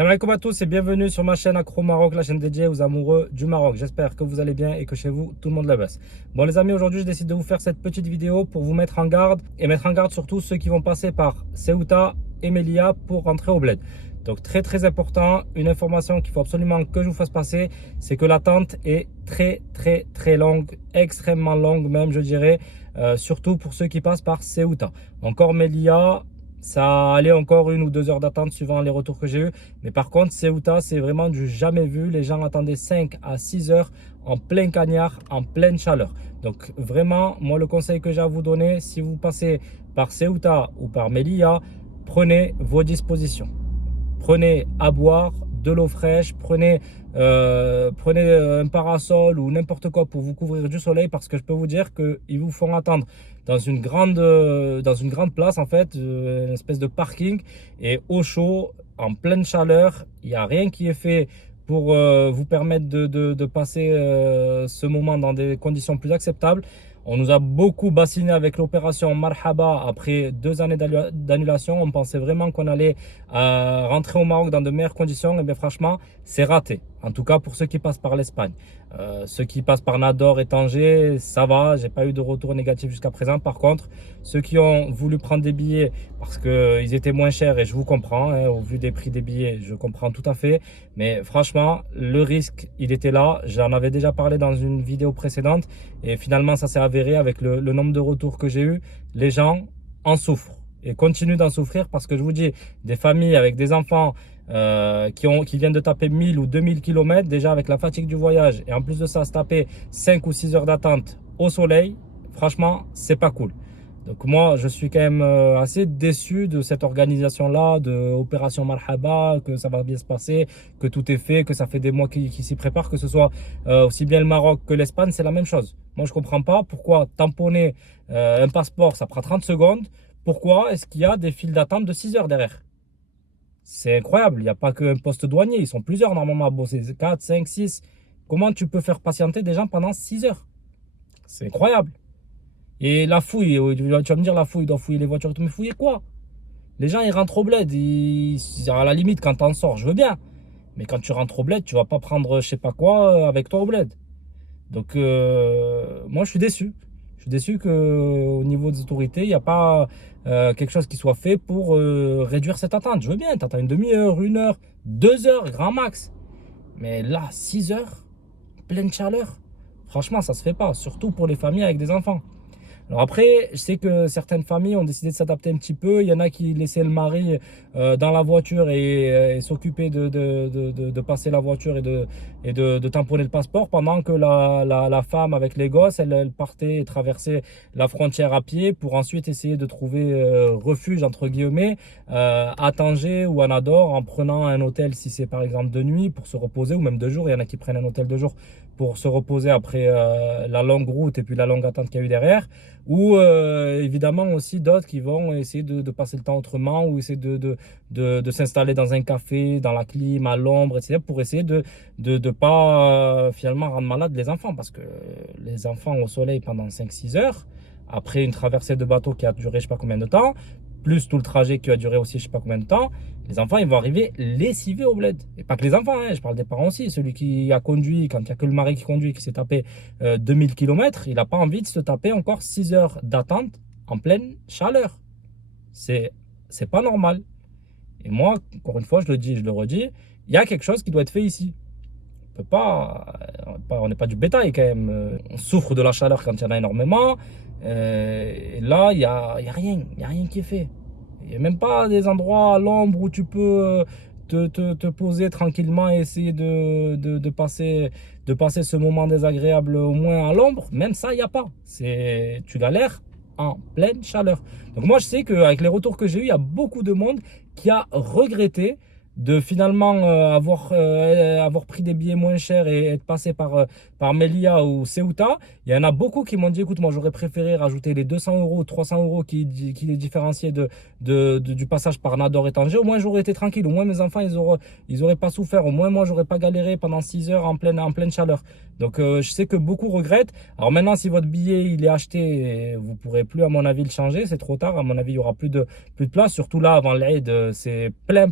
Salam alaikum à tous et bienvenue sur ma chaîne Accro Maroc, la chaîne dédiée aux amoureux du Maroc. J'espère que vous allez bien et que chez vous, tout le monde la baisse. Bon les amis, aujourd'hui je décide de vous faire cette petite vidéo pour vous mettre en garde et mettre en garde surtout ceux qui vont passer par Ceuta et Melilla pour rentrer au bled. Donc très important, une information qu'il faut absolument que je vous fasse passer, c'est que l'attente est très longue, extrêmement longue même je dirais, surtout pour ceux qui passent par Ceuta. Encore Melilla, ça allait encore 1 ou 2 heures d'attente suivant les retours que j'ai eu. Mais par contre, Ceuta, c'est vraiment du jamais vu. Les gens attendaient 5 à 6 heures en plein cagnard, en pleine chaleur. Donc vraiment, moi le conseil que j'ai à vous donner, si vous passez par Ceuta ou par Melilla, prenez vos dispositions. Prenez à boire, de l'eau fraîche, prenez un parasol ou n'importe quoi pour vous couvrir du soleil, parce que je peux vous dire qu'ils vous font attendre dans une grande place en fait, une espèce de parking, et au chaud, en pleine chaleur. Il n'y a rien qui est fait pour vous permettre de passer ce moment dans des conditions plus acceptables. On nous a beaucoup bassiné avec l'opération Marhaba après 2 années d'annulation. On pensait vraiment qu'on allait rentrer au Maroc dans de meilleures conditions. Et bien franchement, c'est raté. En tout cas pour ceux qui passent par l'Espagne. Ceux qui passent par Nador et Tanger, ça va. J'ai pas eu de retour négatif jusqu'à présent. Par contre, ceux qui ont voulu prendre des billets parce qu'ils étaient moins chers, et je vous comprends, hein, au vu des prix des billets, je comprends tout à fait. Mais franchement, le risque, il était là. J'en avais déjà parlé dans une vidéo précédente. Et finalement, ça s'est avéré avec le nombre de retours que j'ai eu. Les gens en souffrent et continuent d'en souffrir, parce que je vous dis, des familles avec des enfants qui viennent de taper 1000 ou 2000 km, déjà avec la fatigue du voyage, et en plus de ça, se taper 5 ou 6 heures d'attente au soleil, franchement, c'est pas cool. Donc moi, je suis quand même assez déçu de cette organisation-là, de Opération Marhaba, que ça va bien se passer, que tout est fait, que ça fait des mois qu'ils s'y préparent, que ce soit aussi bien le Maroc que l'Espagne, c'est la même chose. Moi, je comprends pas pourquoi tamponner un passeport, ça prend 30 secondes. Pourquoi est-ce qu'il y a des files d'attente de 6 heures derrière? C'est incroyable, il n'y a pas qu'un poste douanier, ils sont plusieurs normalement à bosser, 4, 5, 6. Comment tu peux faire patienter des gens pendant 6 heures? C'est incroyable. Et la fouille, tu vas me dire, la fouille, il doit fouiller les voitures. Mais fouiller quoi? Les gens, ils rentrent au bled. À la limite, quand t'en sors, je veux bien. Mais quand tu rentres au bled, tu vas pas prendre je sais pas quoi avec toi au bled. Donc, moi, je suis déçu. Je suis déçu qu'au niveau des autorités, il n'y a pas quelque chose qui soit fait pour réduire cette attente. Je veux bien, t'attends une demi-heure, 1 heure, 2 heures, grand max. Mais là, 6 heures, pleine chaleur, franchement, ça se fait pas. Surtout pour les familles avec des enfants. Alors après, je sais que certaines familles ont décidé de s'adapter un petit peu. Il y en a qui laissaient le mari dans la voiture et s'occupaient de passer la voiture et de tamponner le passeport, pendant que la femme avec les gosses, elle partait et traversait la frontière à pied pour ensuite essayer de trouver refuge, entre guillemets, à Tanger ou à Nador, en prenant un hôtel si c'est par exemple de nuit pour se reposer, ou même de jour. Il y en a qui prennent un hôtel de jour pour se reposer après la longue route et puis la longue attente qu'il y a eu derrière. Ou évidemment aussi d'autres qui vont essayer de passer le temps autrement, ou essayer de s'installer dans un café, dans la clim, à l'ombre, etc., pour essayer de pas finalement rendre malade les enfants. Parce que les enfants au soleil pendant 5, 6 heures, après une traversée de bateau qui a duré je sais pas combien de temps, plus tout le trajet qui a duré aussi je sais pas combien de temps, les enfants ils vont arriver lessivés au bled. Et pas que les enfants, hein, je parle des parents aussi. Celui qui a conduit, quand il n'y a que le mari qui conduit, qui s'est tapé 2000 km, il n'a pas envie de se taper encore 6 heures d'attente en pleine chaleur. C'est pas normal. Et moi, encore une fois, je le dis, je le redis, il y a quelque chose qui doit être fait ici. On n'est pas du bétail quand même. On souffre de la chaleur quand il y en a énormément. Et là, il y a rien qui est fait. Il n'y a même pas des endroits à l'ombre où tu peux te poser tranquillement et essayer de passer ce moment désagréable au moins à l'ombre. Même ça, il n'y a pas. Tu galères en pleine chaleur. Donc moi, je sais qu'avec les retours que j'ai eu, il y a beaucoup de monde qui a regretté de finalement avoir pris des billets moins chers et être passé par Melilla ou Ceuta. Il y en a beaucoup qui m'ont dit, écoute, moi j'aurais préféré rajouter les 200 euros, 300 euros qui les différenciaient du passage par Nador et Tanger. Au moins j'aurais été tranquille, au moins mes enfants ils auraient pas souffert, au moins moi j'aurais pas galéré pendant 6 heures en pleine chaleur. Donc je sais que beaucoup regrettent. Alors maintenant, si votre billet il est acheté, vous pourrez plus à mon avis le changer, c'est trop tard. À mon avis, il y aura plus de place, surtout là avant l'Aïd, c'est plein.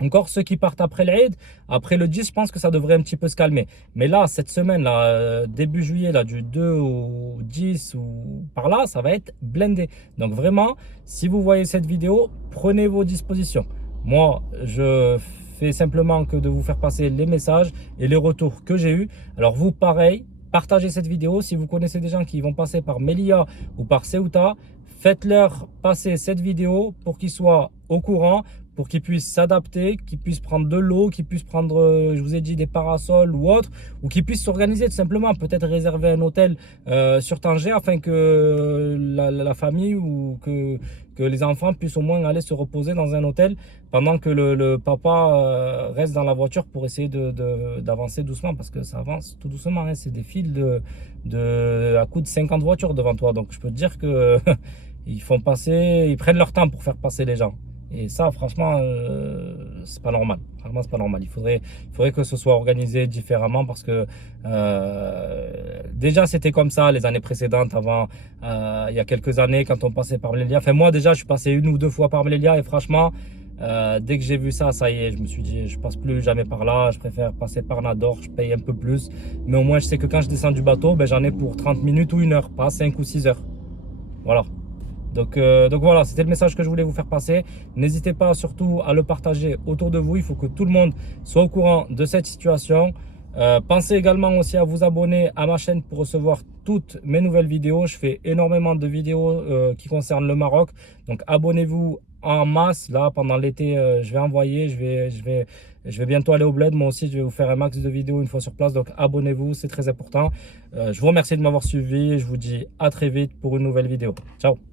Encore ceux qui partent après l'Aïd, après le 10, je pense que ça devrait un petit peu se calmer. Mais là, cette semaine, là, début juillet, là, du 2 au 10 ou par là, ça va être blindé. Donc vraiment, si vous voyez cette vidéo, prenez vos dispositions. Moi, je fais simplement que de vous faire passer les messages et les retours que j'ai eus. Alors vous, pareil, partagez cette vidéo. Si vous connaissez des gens qui vont passer par Melia ou par Ceuta, faites-leur passer cette vidéo pour qu'ils soient au courant, pour qu'ils puissent s'adapter, qu'ils puissent prendre de l'eau, qu'ils puissent prendre, je vous ai dit, des parasols ou autre, ou qu'ils puissent s'organiser tout simplement, peut-être réserver un hôtel sur Tanger afin que la famille ou que les enfants puissent au moins aller se reposer dans un hôtel pendant que le papa reste dans la voiture pour essayer d'avancer doucement, parce que ça avance tout doucement, hein. C'est des files à coup de 50 voitures devant toi, donc je peux te dire que ils prennent leur temps pour faire passer les gens. Et ça, franchement, c'est pas normal. Franchement, c'est pas normal. Il faudrait que ce soit organisé différemment, parce que déjà, c'était comme ça les années précédentes, avant, il y a quelques années, quand on passait par Melia. Enfin, moi, déjà, je suis passé 1 ou 2 fois par Melia, et franchement, dès que j'ai vu ça, ça y est, je me suis dit, je passe plus jamais par là. Je préfère passer par Nador, je paye un peu plus. Mais au moins, je sais que quand je descends du bateau, ben, j'en ai pour 30 minutes ou 1 heure, pas 5 ou 6 heures. Voilà. Donc voilà, c'était le message que je voulais vous faire passer. N'hésitez pas surtout à le partager autour de vous. Il faut que tout le monde soit au courant de cette situation. Pensez également aussi à vous abonner à ma chaîne pour recevoir toutes mes nouvelles vidéos. Je fais énormément de vidéos qui concernent le Maroc. Donc abonnez-vous en masse. Là, pendant l'été, je vais envoyer. Je vais bientôt aller au bled. Moi aussi, je vais vous faire un max de vidéos une fois sur place. Donc abonnez-vous, c'est très important. Je vous remercie de m'avoir suivi. Je vous dis à très vite pour une nouvelle vidéo. Ciao!